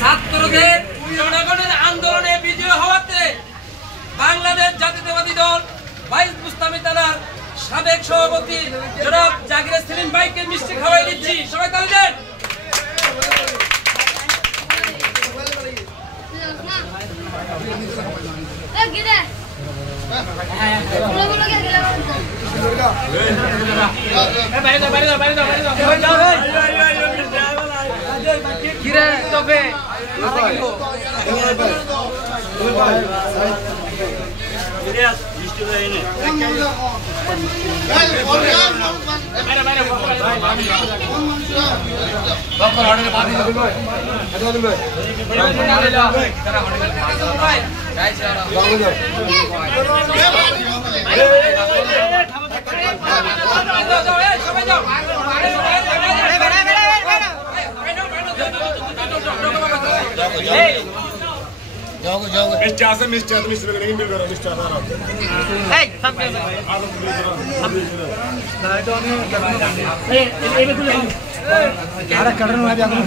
ছাত্রদের জনগণের আন্দোলনে বিজয় হওয়াতে বাংলাদেশ জাতীয়তাবাদী দল ভাইস মুস্তামি থানার সাবেক সভাপতি জনাব জাকির সেলিম ভাইকে মিষ্টি খাওয়াই দিচ্ছি। সবাই তালি দেন। কিরে তবে मिस्टर आसे मिस्टर नहीं मिल रहा मिस्टर आ रहा এই সব আরে কারণ আমি এখন